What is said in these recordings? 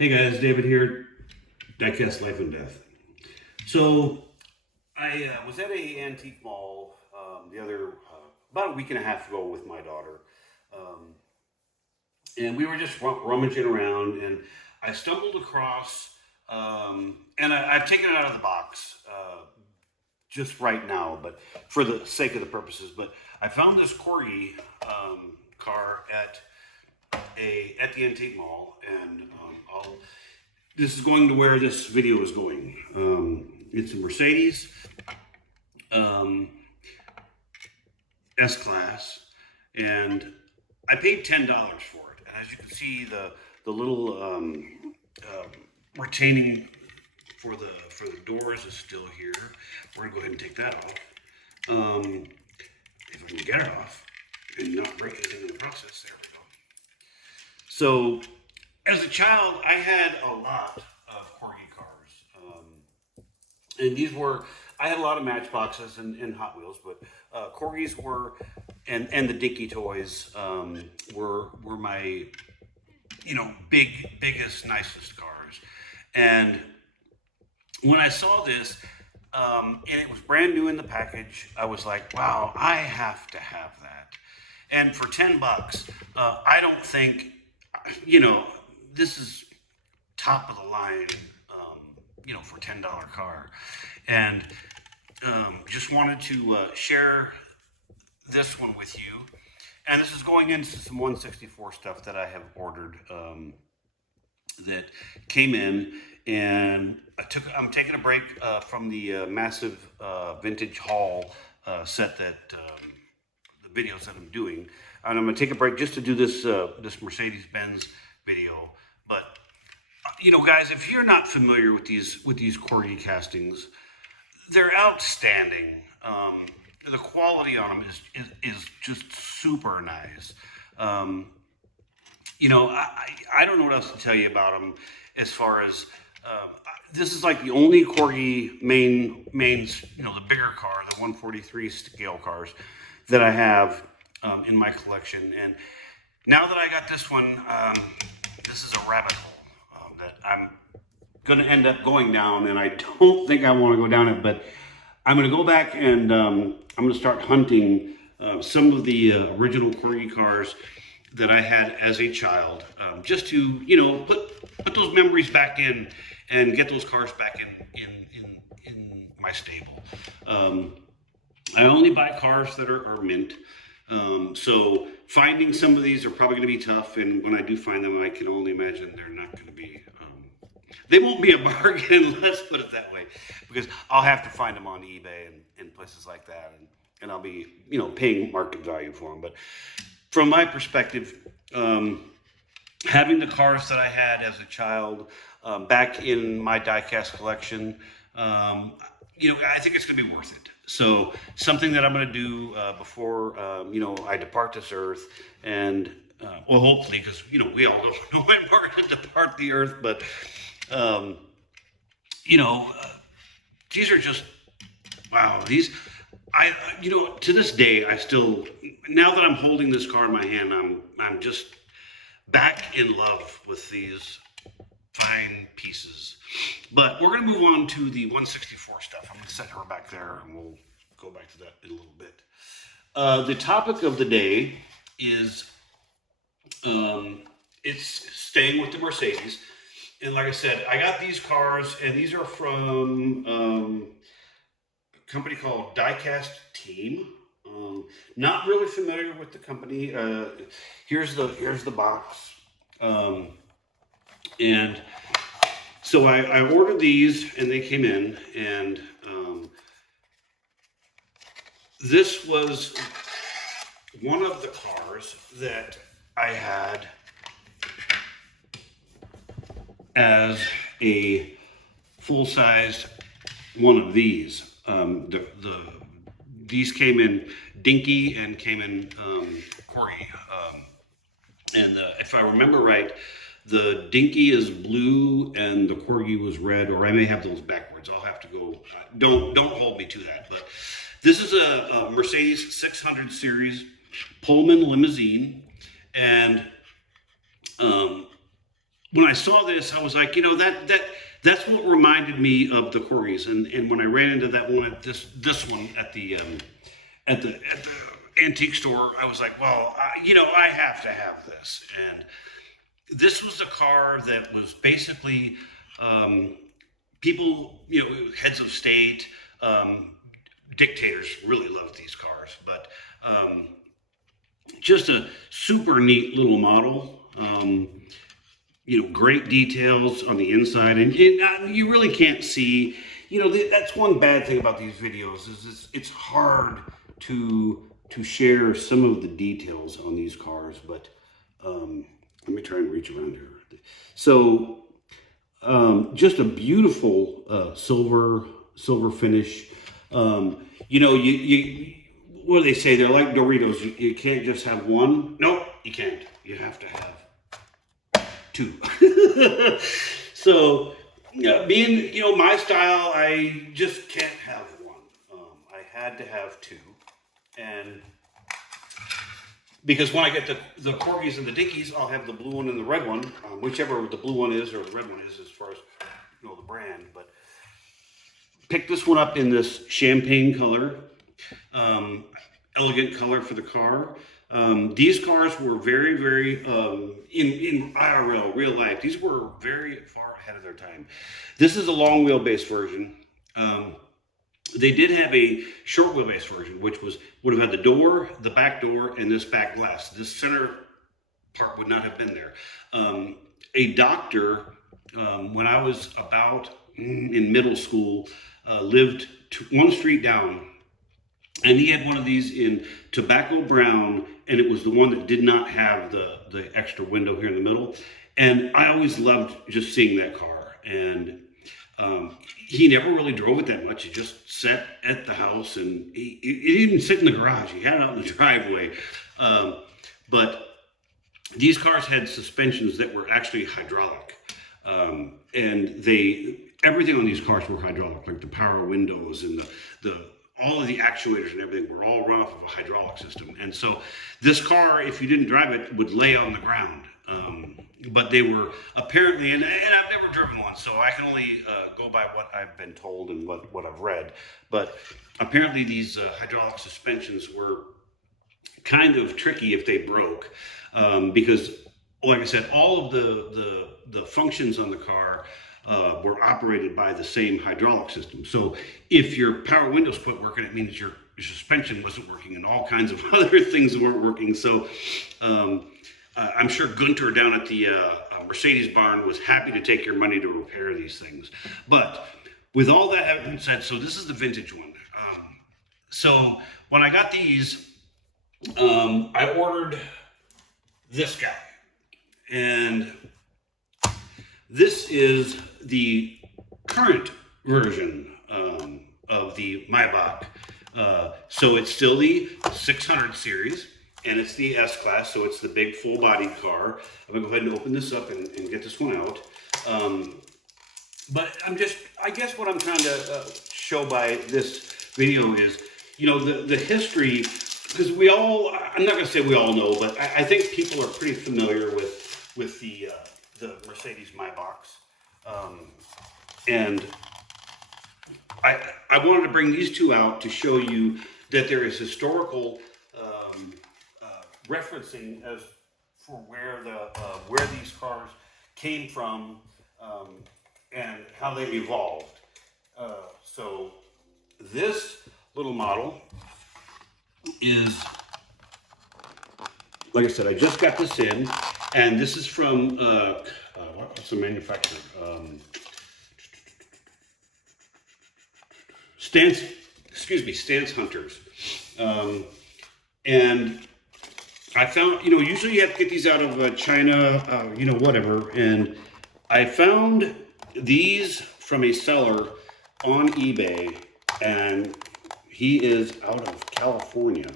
Hey guys, David here, Diecast Life and Death. So I was at a antique mall about a week and a half ago with my daughter, um, and we were just rummaging around, and I stumbled across, and I've taken it out of the box just right now, but for the sake of the purposes. But I found this Corgi car at the antique mall, and this is going to where this video is going. It's a Mercedes S-Class, and I paid $10 for it. And as you can see, the little retaining for the doors is still here. We're gonna go ahead and take that off. If I can get it off and not break anything in the process. There we go. So, as a child, I had a lot of Corgi cars, and I had a lot of Matchboxes and Hot Wheels, but Corgis were, and the Dinky toys were my, biggest, nicest cars. And when I saw this, and it was brand new in the package, I was like, wow, I have to have that. And for $10, I don't think, this is top of the line, for $10 car. And just wanted to share this one with you. And this is going into some 164 stuff that I have ordered that came in. And I'm taking a break from the massive vintage haul set that the videos that I'm doing. And I'm going to take a break just to do this Mercedes Benz video. But guys, if you're not familiar with these Corgi castings, they're outstanding. The quality on them is just super nice. I don't know what else to tell you about them as far as this is like the only Corgi mains, the bigger car, the 143 scale cars that I have in my collection. And now that I got this one, this is a rabbit hole that I'm going to end up going down, and I don't think I want to go down it, but I'm going to go back and I'm going to start hunting some of the original Corgi cars that I had as a child, just to put those memories back in and get those cars back in my stable. I only buy cars that are mint. So finding some of these are probably going to be tough, and when I do find them, I can only imagine they're not going to be, they won't be a bargain, let's put it that way, because I'll have to find them on eBay and places like that, and I'll be, paying market value for them. But from my perspective, having the cars that I had as a child back in my diecast collection, I think it's going to be worth it. So something that I'm going to do before, I depart this earth, and hopefully, because, we all don't know when we're going to depart the earth, but, these are just, wow, to this day, now that I'm holding this car in my hand, I'm just back in love with these fine pieces. But we're going to move on to the 164 stuff. I'm going to set her back there, and we'll go back to that in a little bit. The topic of the day is it's staying with the Mercedes. And like I said, I got these cars, and these are from a company called Diecast Team. Not really familiar with the company. Here's the box. And so I ordered these, and they came in, and this was one of the cars that I had as a full-sized one of these. These came in Dinky and came in Corgi. And if I remember right, the Dinky is blue and the Corgi was red, or I may have those backwards. I'll have to go. Don't hold me to that. But this is a Mercedes 600 series Pullman limousine, and when I saw this, I was like, you know, that's what reminded me of the Corgis. And when I ran into that one at this one at the antique store, I was like, well, you know, I have to have this. And this was a car that was basically people, you know, heads of state, dictators really loved these cars, but just a super neat little model. You know, great details on the inside, and you really can't see. You know, that's one bad thing about these videos is it's hard to share some of the details on these cars. But let me try and reach around here. So just a beautiful silver finish. You know, you what do they say? They're like Doritos. You can't just have one. Nope, you can't. You have to have two. So, being, you know, my style, I just can't have one. I had to have two. And because when I get the Corgis and the Dickies, I'll have the blue one and the red one, whichever the blue one is or the red one is as far as, you know, the brand. But pick this one up in this champagne color, elegant color for the car. These cars were very, very, in IRL, real life, these were very far ahead of their time. This is a long wheelbase version. They did have a short wheelbase version, which would have had the door, the back door, and this back glass. This center part would not have been there. A doctor, when I was about in middle school, lived one street down, and he had one of these in tobacco brown, and it was the one that did not have the extra window here in the middle. And I always loved just seeing that car. And he never really drove it that much. He just sat at the house, and he didn't even sit in the garage. He had it out in the driveway. But these cars had suspensions that were actually hydraulic. And everything on these cars were hydraulic, like the power windows and all of the actuators and everything were all run off of a hydraulic system. And so this car, if you didn't drive it, would lay on the ground. But they were apparently, and I've never driven one, so I can only go by what I've been told and what I've read. But apparently these hydraulic suspensions were kind of tricky if they broke, because, like I said, all of the functions on the car were operated by the same hydraulic system. So if your power windows quit working, it means your suspension wasn't working, and all kinds of other things weren't working. So I'm sure Gunter down at the Mercedes barn was happy to take your money to repair these things. But with all that having been said, so this is the vintage one. So when I got these, I ordered this guy. And this is the current version of the Maybach. So it's still the 600 series, and it's the S-Class, so it's the big full-bodied car. I'm gonna go ahead and open this up and get this one out. But I guess what I'm trying to show by this video is, you know, the history, because I'm not gonna say we all know, but I think people are pretty familiar with the Mercedes Maybachs. And I wanted to bring these two out to show you that there is historical referencing as for where these cars came from and how they evolved. So this little model is, like I said, I just got this in, and this is from what's the manufacturer? Stance Hunters. And I found, you know, usually you have to get these out of China, you know, whatever. And I found these from a seller on eBay, and he is out of California.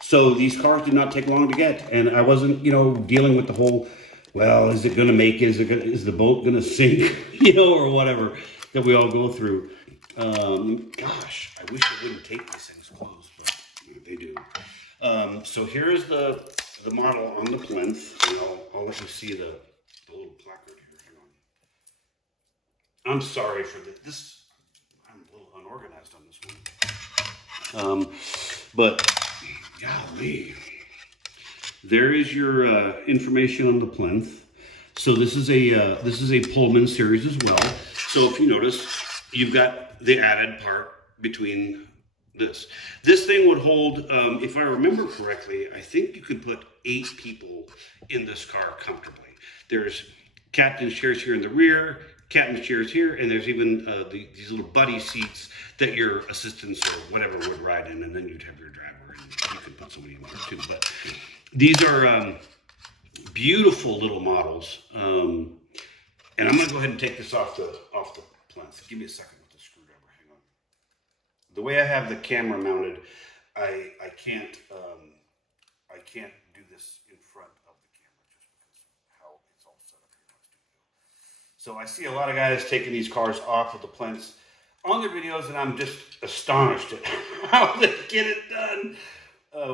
So these cars did not take long to get, and I wasn't, you know, dealing with the whole, well, is it going to make it? Is the boat going to sink, you know, or whatever that we all go through. Gosh, I wish they wouldn't take these things closed, but they do. So here's the model on the plinth, and I'll let you see the a little placard here. Hang on. I'm sorry for this. I'm a little unorganized on this one. But golly, there is your information on the plinth. So this is a Pullman series as well. So if you notice, you've got the added part between this. This thing would hold, if I remember correctly, I think you could put 8 people in this car comfortably. There's captain's chairs here in the rear, captain's chairs here, and there's even these little buddy seats that your assistants or whatever would ride in, and then you'd have your driver, and you could put somebody in there too. But these are beautiful little models, and I'm going to go ahead and take this off the plinth. Give me a second with the screwdriver. Hang on. The way I have the camera mounted, I can't do this in front of the camera just because of how it's all set up here in my studio. So I see a lot of guys taking these cars off of the plinths on their videos, and I'm just astonished at how they get it done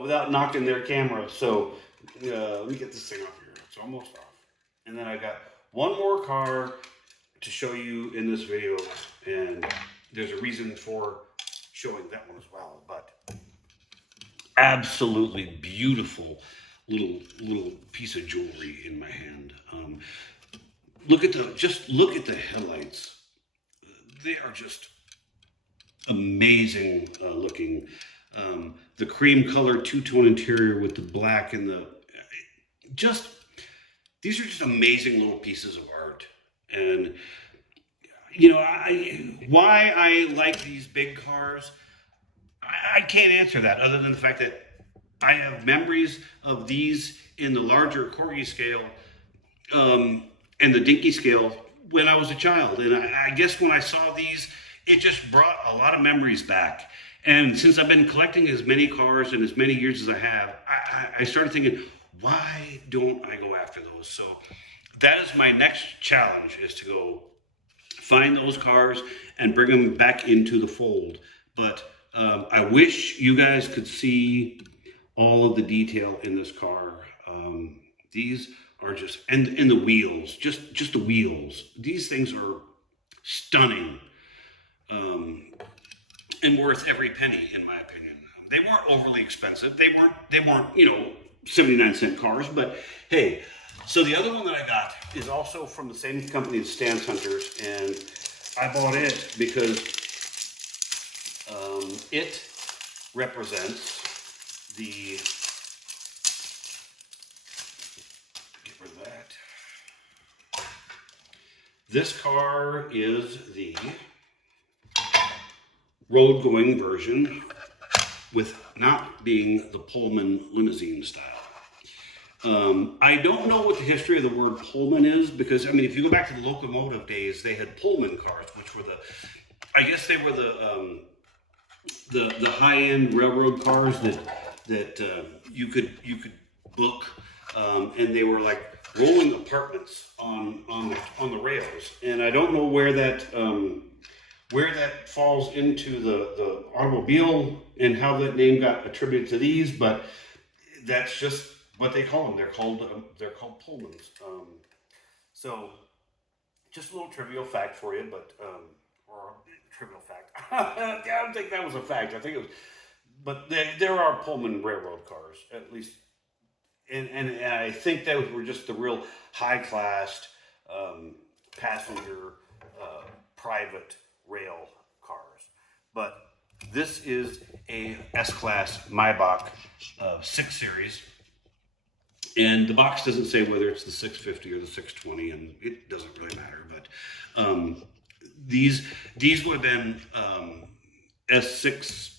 without knocking their camera. So let me get this thing off here. It's almost off. And then I got one more car to show you in this video, and there's a reason for showing that one as well. But absolutely beautiful little piece of jewelry in my hand. Look at the headlights. They are just amazing looking. The cream colored two-tone interior with the black and these are just amazing little pieces of art. And you know, why I like these big cars, I can't answer that other than the fact that I have memories of these in the larger Corgi scale and the Dinky scale when I was a child. And I guess when I saw these, it just brought a lot of memories back. And since I've been collecting as many cars and as many years as I have, I started thinking, why don't I go after those? So that is my next challenge, is to go find those cars and bring them back into the fold. But I wish you guys could see all of the detail in this car. These are just, and the wheels, just the wheels. These things are stunning and worth every penny, in my opinion. They weren't overly expensive. They weren't, 79-cent cars, but hey. So the other one that I got is also from the same company as Stan's Hunters, and I bought it because it represents the, get rid of that. This car is the road-going version, with not being the Pullman limousine style. I don't know what the history of the word Pullman is, because I mean, if you go back to the locomotive days, they had Pullman cars, which were I guess they were the high-end railroad cars that you could book, and they were like rolling apartments on the rails. And I don't know where that falls into the automobile and how that name got attributed to these, but that's just what they call them. They're called Pullmans. So just a little trivial fact for you, but or trivial fact. I don't think that was a fact. I think it was, but there are Pullman railroad cars, at least, and I think those were just the real high class passenger private rail cars. But this is a S-Class Maybach 6 Series. And the box doesn't say whether it's the 650 or the 620, and it doesn't really matter. But these would have been S6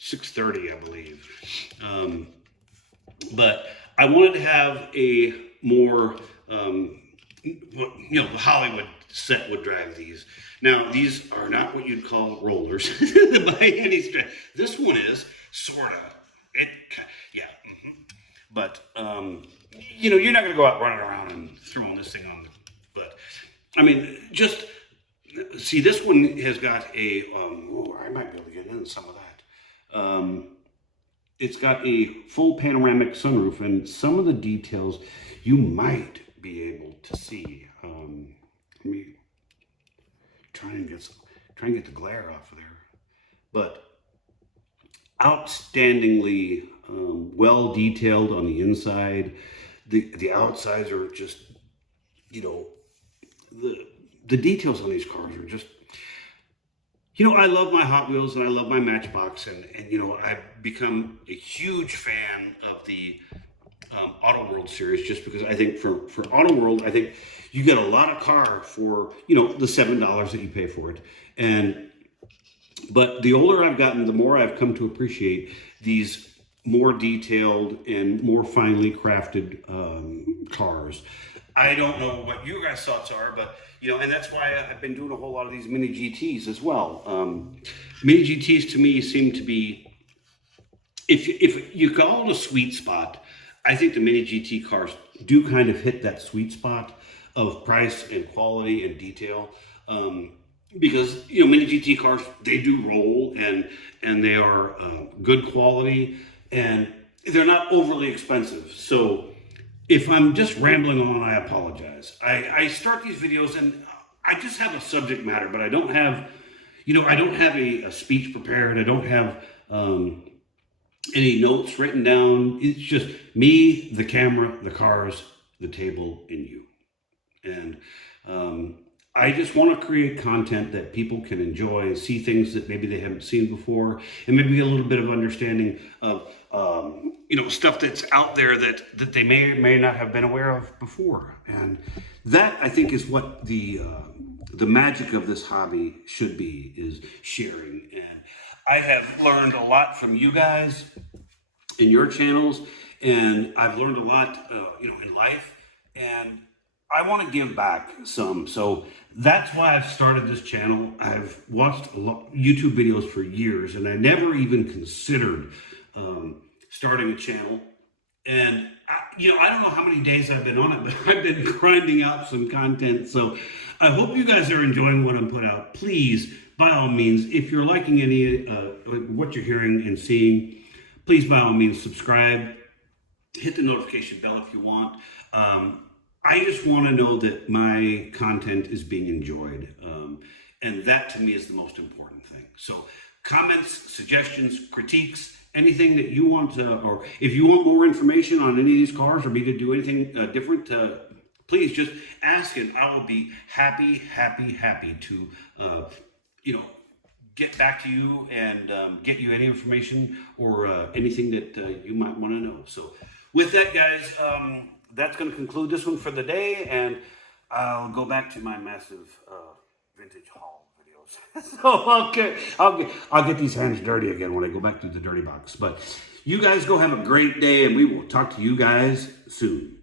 630, I believe. But I wanted to have a more, the Hollywood set would drive these. Now, these are not what you'd call rollers by any stretch. This one is, sorta. But you're not going to go out running around and throwing this thing on. But I mean, just see, this one has got a. I might be able to get into some of that. it's got a full panoramic sunroof, and some of the details you might be able to see. Let me try and get the glare off of there. But outstandingly well detailed on the inside. The outsides are just, you know, the details on these cars are just, you know, I love my Hot Wheels and I love my Matchbox, and you know, I've become a huge fan of the Auto World series, just because I think for Auto World, I think you get a lot of car for, you know, the $7 that you pay for it. But the older I've gotten, the more I've come to appreciate these more detailed and more finely crafted cars. I don't know what you guys' thoughts are, but, you know, and that's why I've been doing a whole lot of these mini GTs as well. Mini GTs to me seem to be, if you call it a sweet spot, I think the mini GT cars do kind of hit that sweet spot of price and quality and detail. Because, you know, mini GT cars, they do roll, and they are good quality, and they're not overly expensive. So if I'm just rambling on, I apologize. I start these videos and I just have a subject matter, but I don't have, you know, I don't have a speech prepared. I don't have any notes written down. It's just me, the camera, the cars, the table, and you. And I just want to create content that people can enjoy and see things that maybe they haven't seen before, and maybe get a little bit of understanding of, you know, stuff that's out there that they may or may not have been aware of before. And that, I think, is what the magic of this hobby should be, is sharing. And I have learned a lot from you guys in your channels, and I've learned a lot, you know, in life, and I want to give back some. So that's why I've started this channel. I've watched a lot YouTube videos for years, and I never even considered starting a channel. And you know, I don't know how many days I've been on it, but I've been grinding out some content. So I hope you guys are enjoying what I'm putting out. Please, by all means, if you're liking any what you're hearing and seeing, please, by all means, subscribe. Hit the notification bell if you want. I just want to know that my content is being enjoyed. And that to me is the most important thing. So comments, suggestions, critiques, anything that you want to, or if you want more information on any of these cars, or me to do anything different, please just ask, and I will be happy to, you know, get back to you and get you any information or anything that you might want to know. So with that, guys, that's going to conclude this one for the day, and I'll go back to my massive vintage haul videos. So I'll get these hands dirty again when I go back to the dirty box. But you guys go have a great day, and we will talk to you guys soon.